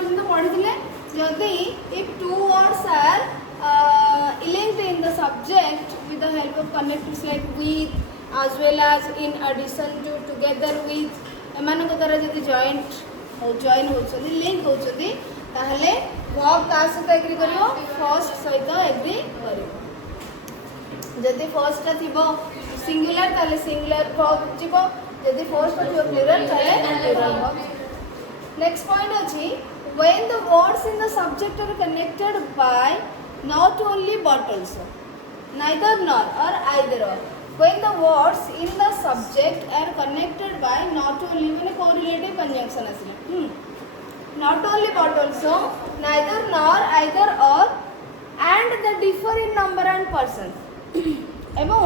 पर्यंत पढ़ी जदि if two words are linked in the subject with the help of connectors like with as well as in addition to together with एମାନଙ୍କ द्वारा जदि join होचोदी link होचोदी ताहले verb का सहित agree करियो फर्स्ट सहित एग्री करियो जदि फर्स्ट ता थिबो सिंगुलर ताले सिंगुलर वर्ब जिवो जदि फर्स्ट थिबो प्लुरल ताले प्लुरल वर्ब नेक्स्ट पॉइंट अछि when the words in the subject are connected by not only but also neither nor or either or when the words in the subject are connected by not only माने correlative conjunction आसिला not only but also neither nor either or and they differ in number and persons एवं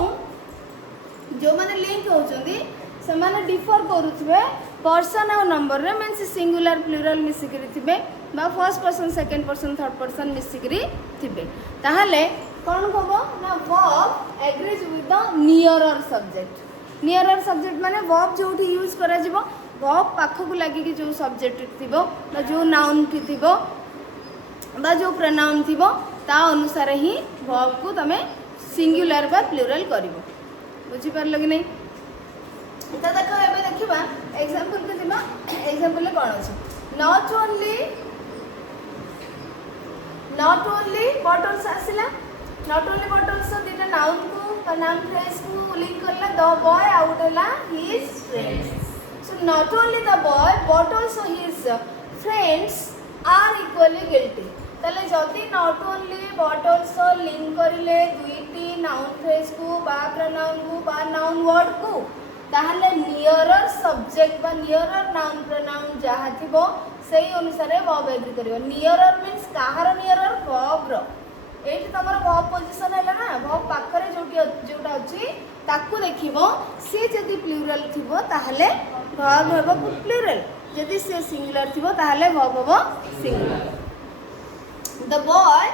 जो माने link होचंदी से माने differ करूथबे person और number रे मींस सिंगुलर प्लुरल मिसिकरी थिबे बा first person second person third person मिसिकरी थिबे ताहले कोन कहबो ना verb agrees with the nearer subject माने वर्ब जोठी यूज करा जिवो वर्ब पाखो को लागि कि जो सब्जेक्ट थिबो बा जो नाउन की थिबो बा जो प्रोनाउन थिबो ता अनुसार ही वर्ब को तमे सिंगुलर बा प्लुरल करिवो बुझी परलो कि नहीं तो देखो एबे देखिबा एग्जांपल के दिमा एग्जांपल कोन अछि नॉट ओनली बॉटल्स आसिला नॉट ओनली बॉटल्स दिटा नाउन को नाउन फ्रेज को लिंक करला द बॉय आउट हला his friends so not only the boy but also his friends are equally guilty तले जदी not only but also link करिले दुईटी नाउन फ्रेज को बा नाउन वर्ड को ताहले नियरर सब्जेक्ट बा नियरर नाउन प्रोनाउन जहा थिबो सेही अनुसार वर्ब एग्री करियो नियरर मींस काहार नियरर वर्ब रो एठी तमर वर्ब पोजीशन हैला ना वर्ब पाखरे जोटा अछि ताकू देखिबो से जदी प्लुरल थिबो ताहले वर्ब हेबो प्लुरल जदी से सिंगुलर थिबो ताहले वर्ब हेबो सिंगुलर द बॉय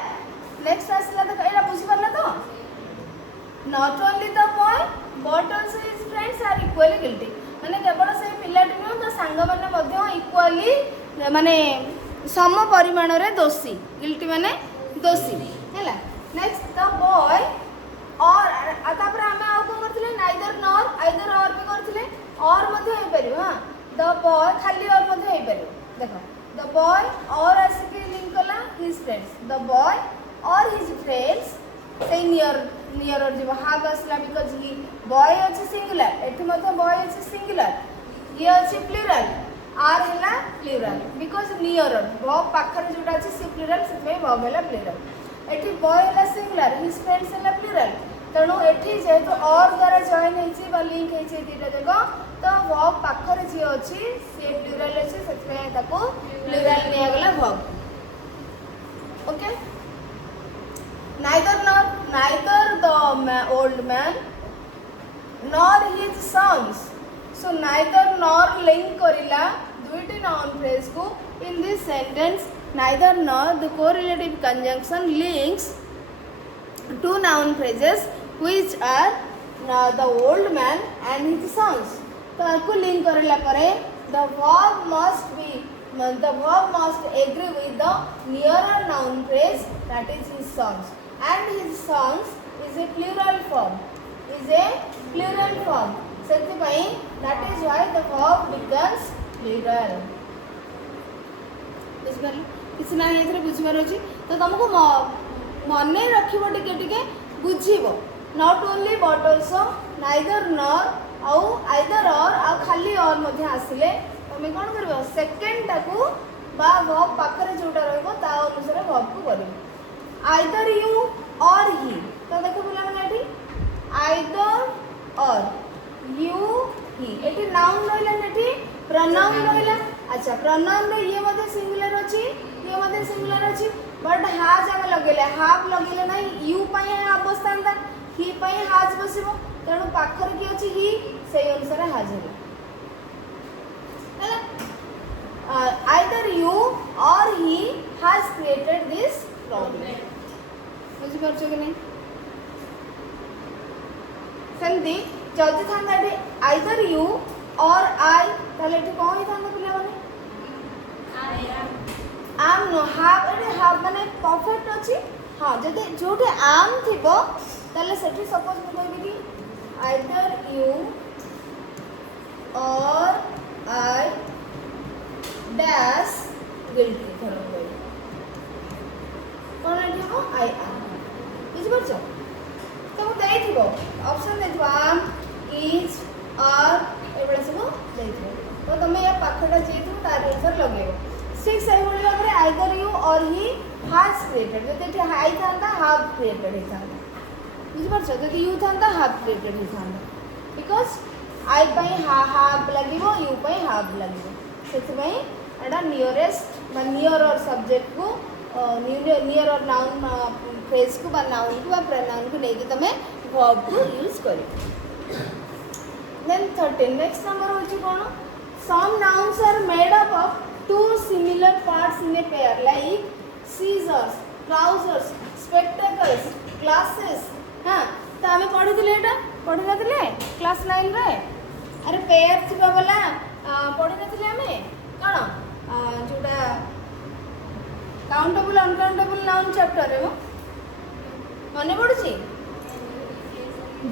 नेक्स्ट आसला तो एरा बुझी परला तो not only the boy but also his friends are equally guilty माने केवल से पिलाटी न तो सांग माने मध्य इक्वली माने सम परिमाण रे दोषी गिल्टी माने दोषी हैला नेक्स्ट द बॉय और आता पर हमें आउ कोन करथिले नाइदर नॉर आइदर और भी करथिले और मध्य हे परियो हां द बॉय खाली और मध्य हे परियो देखो द बॉय और आसी लिंक कला हिज फ्रेंड्स द बॉय और हिज फ्रेंड्स से नियर और जीव हाफ आसला बिकॉज ही बॉय अछि सिंगुलर एठी मते बॉय अछि सिंगुलर ये अछि प्लुरल आर हैला प्लुरल बिकॉज नियर वर्ब पाखरे जोटा अछि से प्लुरल से वर्ब हैला प्लुरल एठी बॉय हैला सिंगुलर हिज फ्रेंड्स हैला प्लुरल तणु एठी जेतो और द्वारा जॉइन हेछि बा लिंक हेछि दीटा जगह तो वर्ब पाखरे जे अछि से प्लुरल अछि सेतमे ताको प्लुरल निया गला verb okay neither the old man nor his sons so neither nor link करला दुईटी noun phrase को in this sentence neither nor the correlative conjunction links two noun phrases which are the old man and his sons तो आपको link करला परे the verb must agree with the nearer noun phrase that is his sons and his sons is a plural form सेति पई that is why the verb becomes plural बुझबार किछ ना एथरे बुझबार अछि तो तुमको मने रखिबो टिके बुझिबो not only but also neither nor आउ either or आ खाली और मध्ये आसिले तुम कोन करबो सेकंड टाकू बा वर्ब पाखरे जोटा रहबो ता अनुसार वर्ब को करिवो either you or he तो देखो बोला माने एठी either or you he एठी नाउन रहला नेठी प्रोनाउन रहला अच्छा प्रोनाउन रे ये मध्ये सिंगुलर अछि ये मध्ये सिंगुलर अछि बट हाज हम लगेले हाफ लगेले नै यू पई अवस्थान ता ही पई हाज बसिबो तणु पाखर की अछि ही सेही अनुसार हाज हैला either you or he has created this problem बुझी परछो कि नहीं सेंदी जदी थांदा एठी either you or I ताले एठी कोन ही थांदा पिला माने नो हाव एटे हाव माने परफेक्ट अछि हां जदि जोटे आम थिबो ताले सेठी सपोज मु कहबी कि आइदर यू और आई डैश guilty धरो कोई कोन एठी हो आई एम बुझि परछो तो मु देई थिबो ऑप्शन दे थिबो आम इज आर एबळे सब देई थिबो तो तमे या पाखडा जे थिबो तार आंसर लगेबो 6 सही बोली भाबरे either you or he has created जदि हाई थांदा हैव क्रिएटेड हे थांदा बुझि परछो जदि यू थांदा हैव क्रिएटेड हे थांदा बिकॉज़ आई पई हैव लागिबो यू पई हैव लागिबो सेति पई एटा नियरेस्ट बा नियर और सब्जेक्ट को नियर और नाउन फ्रेज को बा नाउन को बा प्रोनाउन को लेके तमे वर्ब को यूज करियो देन 13 नेक्स्ट नंबर होची कोन some nouns are made up of two similar parts in a pair like scissors, trousers, spectacles, glasses. हाँ तो आमे पढ़ी दिले एटा पढ़ी नथिले क्लास 9 रे अरे पेयर थिबा वाला पढ़ी नथिले आमे कोन जोटा काउंटेबल अनकाउंटेबल नाउन चैप्टर रे मने पड़ुची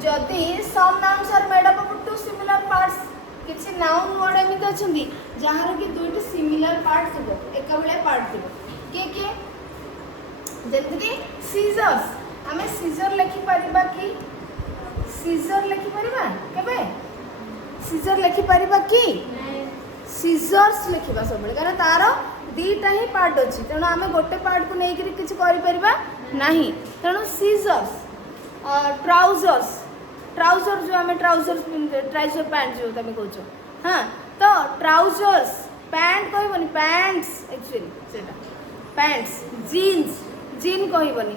जदि some nouns are made up of two similar parts किसी नाउन वर्ड एमती अच्छा जहाँ कि दुईट सिमिलर पार्ट थी एक पार्ट थी किए जमीक सीजर्स आम सीजर लिखिपर कि सीजर लिखिपर के सीजर लिखिपर कि सीजर्स लिखा सब कारण तार दीटा ही पार्ट अच्छी तेणु आम गोटे पार्ट को लेकर किसी ना तेणु सीजर्स ट्राउजर्स ट्राउजर जो आम ट्राउजर ट्राउजर पैंट जो तुम कौच हाँ तो ट्राउजर्स पैंट कहबनी पैंट्स एक्चुअली सेटा पैंट्स जीन्स जीन कहबनी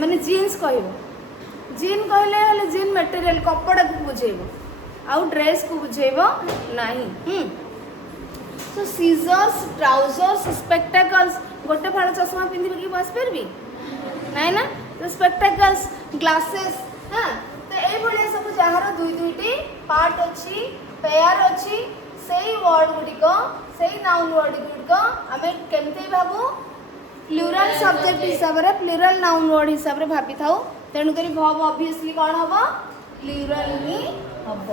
माने जीन्स कहब जीन कहले जीन मटेरियल कपड़ा को बुझेब आउ ड्रेस को बुझेब नहीं सो सीजर्स ट्राउजर्स स्पेक्टाकल्स गोटे फाड़ चश्मा पिंधि कि बस पारि ना ना तो स्पेक्टाकल्स ग्लासेस हाँ तो ये सब जार दुई दुईटी पार्ट अच्छी पेयर अच्छी से वर्ड गुड़िक से नाउन वर्ड गुड़िक आम केमती भावु प्लूराल सब्जेक्ट हिसाब से प्लूराल नाउन वर्ड हिसाब से भाभी था तेणुक वर्ब ऑब्वियसली कौन हम प्लूराल ही हम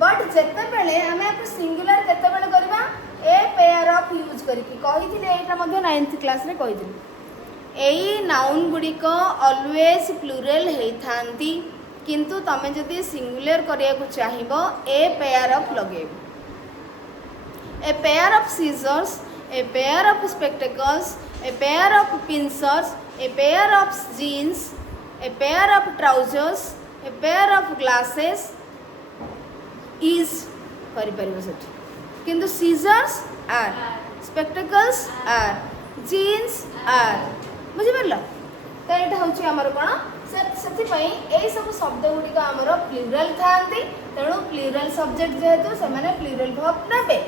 बट जिते बेले आम सिंगुलर केते करवा ए पेयर ऑफ यूज करके 9th क्लास रे कही यही नाउन गुड़िक ऑलवेज प्लूरल होता किंतु तमें जदि सिंगुलर करिया को चाहिबो ए पेयर ऑफ लगे a pair of scissors a pair of spectacles a pair of pincers a pair of jeans a pair of trousers a pair of glasses is करि परिबो सेठी किंतु scissors are spectacles are jeans are बुझिपार तो यहाँ हूँ आमर कौन से सब शब्द गुड़िक आमर प्लूराल था तेणु प्लूराल सब्जेक्ट जेहेतु से प्लूराल वर्ब ने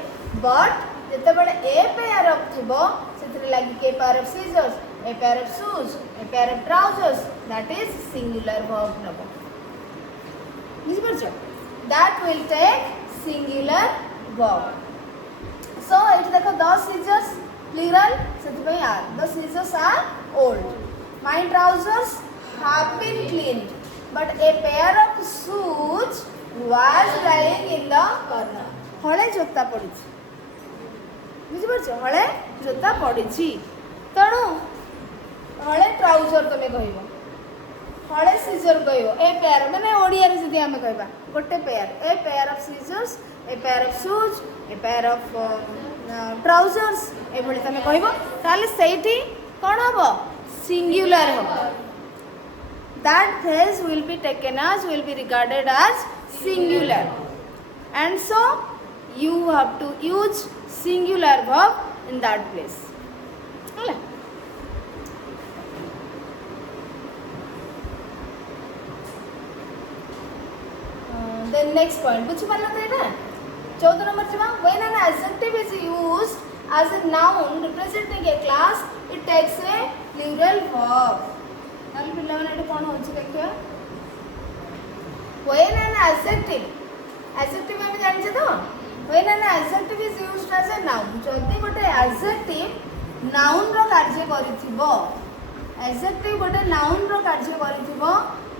बट जितेबाला ए पेयर ऑफ थी लगे a pair of scissors a pair of shoes a pair of trousers that is singular verb नब बुझिपार that will take singular verb so ये देख द सीजर्स प्लूराल से are the scissors are old. My trousers have been cleaned, but a pair of shoes was lying in the corner. हले जोता पड़ी बुझिपार हले जोता पड़ी तेणु हले ट्राउजर तुम कह हले सीजर कह ए पेयर मैंने ओडिया जी आम कह गोटे pair a pair of scissors a pair of shoes a pair of trousers ये तुम कह से कौन हम सिंगुलर हम that phrase will be taken as will be regarded as singular and so you have to use singular verb in that place ହେଲା then next point बुझी पारला तो एटा 14 नंबर जमा when an adjective is used as a noun representing a class it takes a plural verb ताल पिल्ला माने एटा कोन होछि देखियो when an adjective में जानि छ तो when an adjective is used as a noun जदि गोटे एडजेक्टिव नाउन रो कार्य करिथिबो एडजेक्टिव गोटे नाउन रो कार्य करिथिबो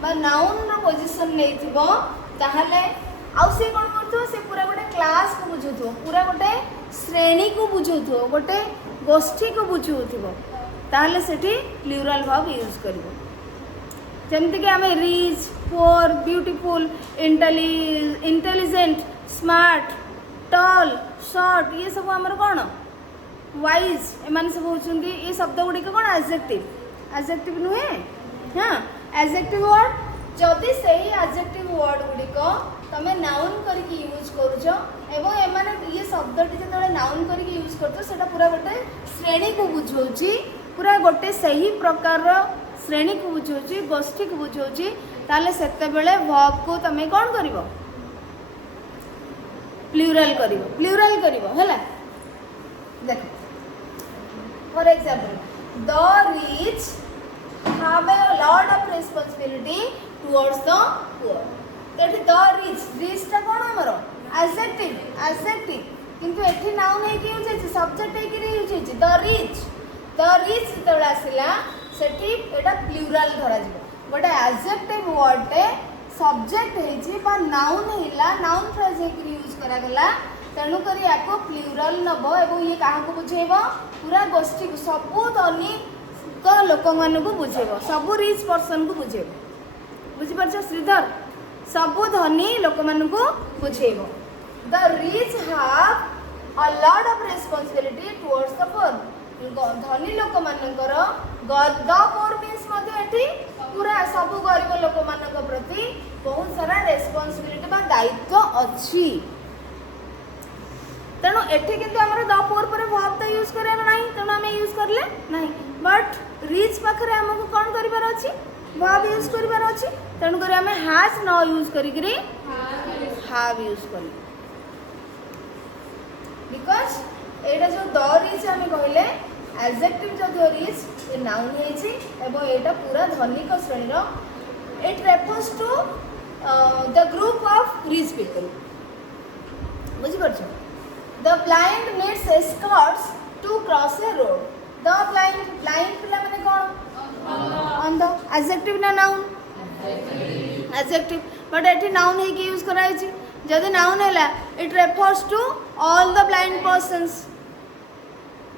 बा नाउन रो पोजीशन लेथिबो ताहले आउ से कोन करथो से पूरा गोटे क्लास को बुझुथो पूरा गोटे श्रेणी को बुझुथो गोटे गोष्ठी को बुझुथो ताहले सेठी प्लुरल वर्ब यूज करबो जमती कि आमे rich poor beautiful intelligent smart tall short ये सब आमर कौन वाइज एम सब होचुंदी ये शब्द गुड़िक कौन एडजेक्टिव नुहे हाँ एडजेक्टिव वर्ड जदि सही एडजेक्टिव वर्ड गुड़िक तमे नाउन करके यूज करूछ एवं एमाने ये शब्दटी जतले नाउन करके यूज करछ सेटा पूरा गोटे श्रेणी को बुझौची पूरा गोटे सही प्रकार श्रेणी को बुझौची गोष्ठी को बुझौची ताले सेते बेले वर्ब को तमे कौन करिवो प्लुरल करिवो हैला देख for example the rich have a lot of responsibility towards the poor एठी द रिच टा कोन हमरो एडजेक्टिव किंतु एठी नाउन है कि यूज है सब्जेक्ट है कि यूज है the rich tabla आसिला Sethi Etah plural धरा जिवो गोटे एडजेक्टिव वर्ड टे सब्जेक्ट है जी बा नाउन हिला नाउन फ्रेज है कि यूज करा गला तेणु करी याको प्लुरल नबो एवं ये काहा को बुझेबो पूरा गोष्ठी को सबु धनी को लोक मान को बुझेबो सबु रिच पर्सन को बुझेबो बुझि परछ श्रीधर सबु धनी लोक मान को बुझेबो the rich have a lot of responsibility towards the poor धनी लोक मानकर द पुअर मीन्स मध्ये एठी पूरा सबु गरीब लोक मानक प्रति बहुत सारा रिस्पांसिबिलिटी बा दायित्व अछि तेणु एठी किंतु हमर द पुअर पर वर्ब तो यूज करे नाही तेणु हम यूज करले नाही बट रिच पाखरे हमको कोन करिवार अछि वर्ब यूज करिवार अछि तेणु करी हमें हैज न यूज करी करी हैव यूज करी बिकॉज़ एटा जो द रिच हमें कहले एडजेक्टिव जो रिच ए नाउन है छी एवं एटा पूरा धनी को श्रेणी रो it refers to the group of rich people बुझि परछ the blind needs escorts to cross a road the blind पिला माने कोन अंध एडजेक्टिव ना नाउन एडजेक्टिव बट एठी नाउन है कि यूज कराई छी जदि नाउन हैला it refers to all the blind persons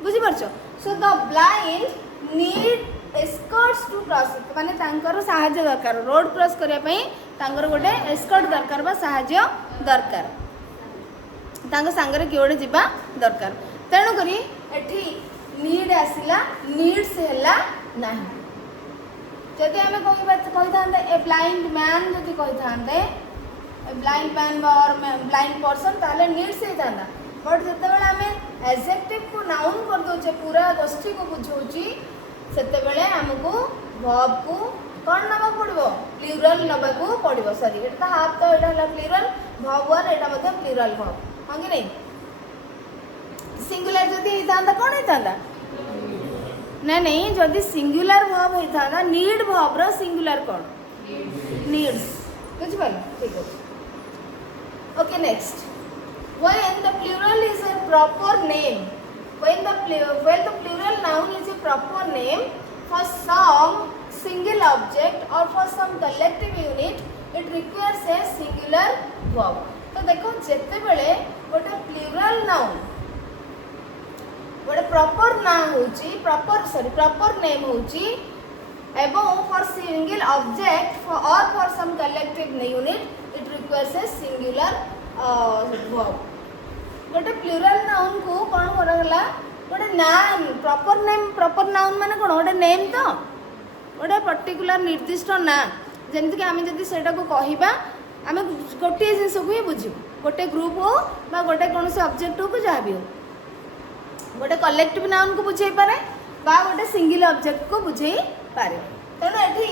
बुझि परछ so the blind need escorts to cross माने तांकर सहायता दरकार रोड क्रॉस करिया पई तांकर गोटे एस्कॉर्ट दरकार बा सहायता दरकार तांको सांगरे किओडे जिबा दरकार तेणु करी एठी नीड आसिला नीड्स हैला नाही जदि हमें कहि थांते ए ब्लाइंड मैन जदि कहि थांते ए ब्लाइंड मैन और ब्लाइंड पर्सन ताले नीड्स हे थांता बट जते बेले हमें एडजेक्टिव को नाउन कर दोचे पूरा गोष्ठी को बुझौची सेते बेले हमको वर्ब को कोन नबा पड़िबो प्लुरल नबा को पड़िबो सॉरी एटा हाफ तो एटा हला प्लुरल वर्ब वर एटा मध्ये प्लुरल वर्ब हां कि नहीं सिंगुलर जदि हे थांता कोन हे थांता नहीं जदि सिंगुलर वर्ब हे थांता नीड वर्ब रो सिंगुलर कोन नीड्स बुझ पाल ठीक है okay next when the plural is a proper name when the plural noun is a proper name for some single object or for some collective unit it requires a singular verb तो देखो जेते बेले गोटे plural noun गोटे proper ना होची proper name होची एवं फॉर सिंगल ऑब्जेक्ट और for some collective unit it requires a singular verb गोटे प्लुरल नाउन को कौन कराला गोटे नाम प्रॉपर नाउन माने कौन गोटे नेम तो गोटे पर्टिकुलर निर्दिष्ट ना जमती कि आम जब से कहवा आम गोटे जिनस को ही बुझू गोटे ग्रुप हो बा गोटे कौन से ऑब्जेक्ट हो जहाँ भी हो गोटे कलेक्टिव नाउन को बुझे पारे बा गोटे सिंगल ऑब्जेक्ट को बुझे पारे तेणु ये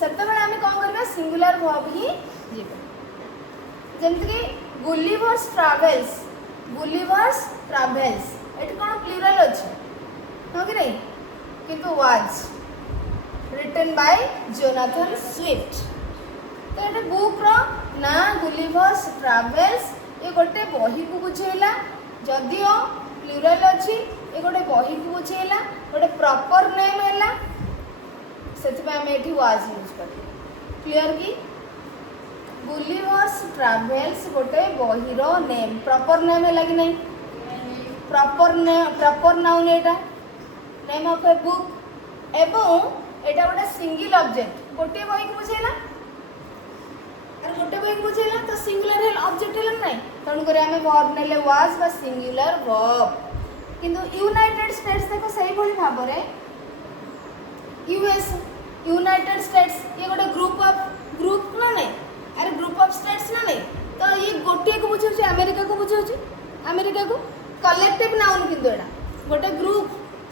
सेते आम कौन करवा सिंगुलर वर्ब ही जमती कि गुलिवर्स ट्रावेल्स एटी कौन प्लुरल अच्छे हाँ कि नहीं किंतु was written by Jonathan Swift तो ये बुक रो ना गुलिवर्स ट्रावेल्स ये गोटे बही को बुझेला जदिओ प्लूराल अच्छी ये गोटे बही को बुझेला गोटे प्रॉपर नेम है से आम ये वाज यूज कर क्लियर कि गुलिवर्स ट्रावेल्स गोटे बहीर नेम प्रॉपर नेम है कि नहीं proper noun Etah name of a book एवं एटा गोटे सिंगल ऑब्जेक्ट गोटे बही को बुझेला और गोटे बही को बुझेला तो सिंगुलर है ऑब्जेक्ट है नहीं तेणुक आम वर्ब नेले वाज बा सिंगुलर वर्ब किंतु यूनाइटेड स्टेट्स देखो सही भली भाव में यूएस यूनाइटेड स्टेट्स ये गोटे ग्रुप ना नहीं अरे ग्रुप ऑफ स्टेट्स ना नहीं तो ये गोटे को बुझे अमेरिका को बुझे अमेरिका को कलेक्टिव नाउन किंतु एटा गोटे ग्रुप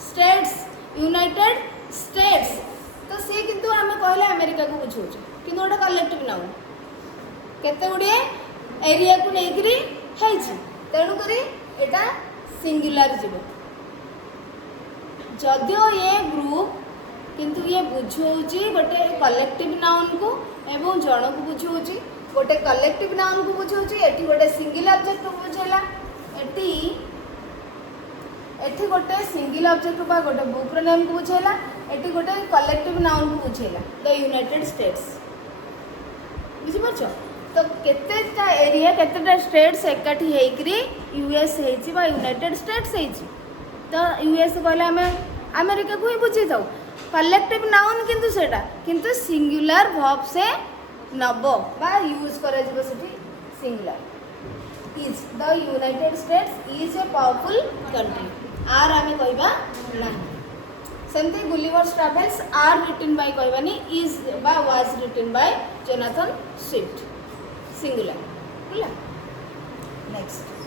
स्टेट्स यूनाइटेड स्टेट्स तो सी किंतु आम कहले अमेरिका को बुझे किंतु गोटे कलेक्टिव नाउन केते गुड़िए एरिया को लेकरी है तेणुक एटा सिंगुलर जीव जदिओ ये ग्रुप किंतु ये बुझाऊँगी गोटे कलेक्टिव नाउन को एवं जन को बुझाऊँगी गोटे कलेक्टिव नाउन को बुझाऊँगी एटी गोटे सिंगल ऑब्जेक्ट को बुझेला एटी गोटे सिंगल ऑब्जेक्ट बा गोटे बुक नेम को बुझेला एटी गोटे कलेक्टिव नाउन को बुझेला द यूनाइटेड स्टेट्स बुझिपारछ तो केतेटा एरिया केतेटा स्टेट्स एकाठी हेकरी यूएस हेची बा यूनाइटेड स्टेट्स हेची तो यूएस कहले आम अमेरिका को ही बुझी थाउ कलेक्टिव नाउन किंतु सेटा किंतु सिंगुलर वर्ब से नब बा यूज करे जिवो सेठी singular is the United States is a powerful country आर आमे कहबा ना सेमती Gulliver's Travels are written by कहबानी इज बा was written by Jonathan Swift singular बुला नेक्स्ट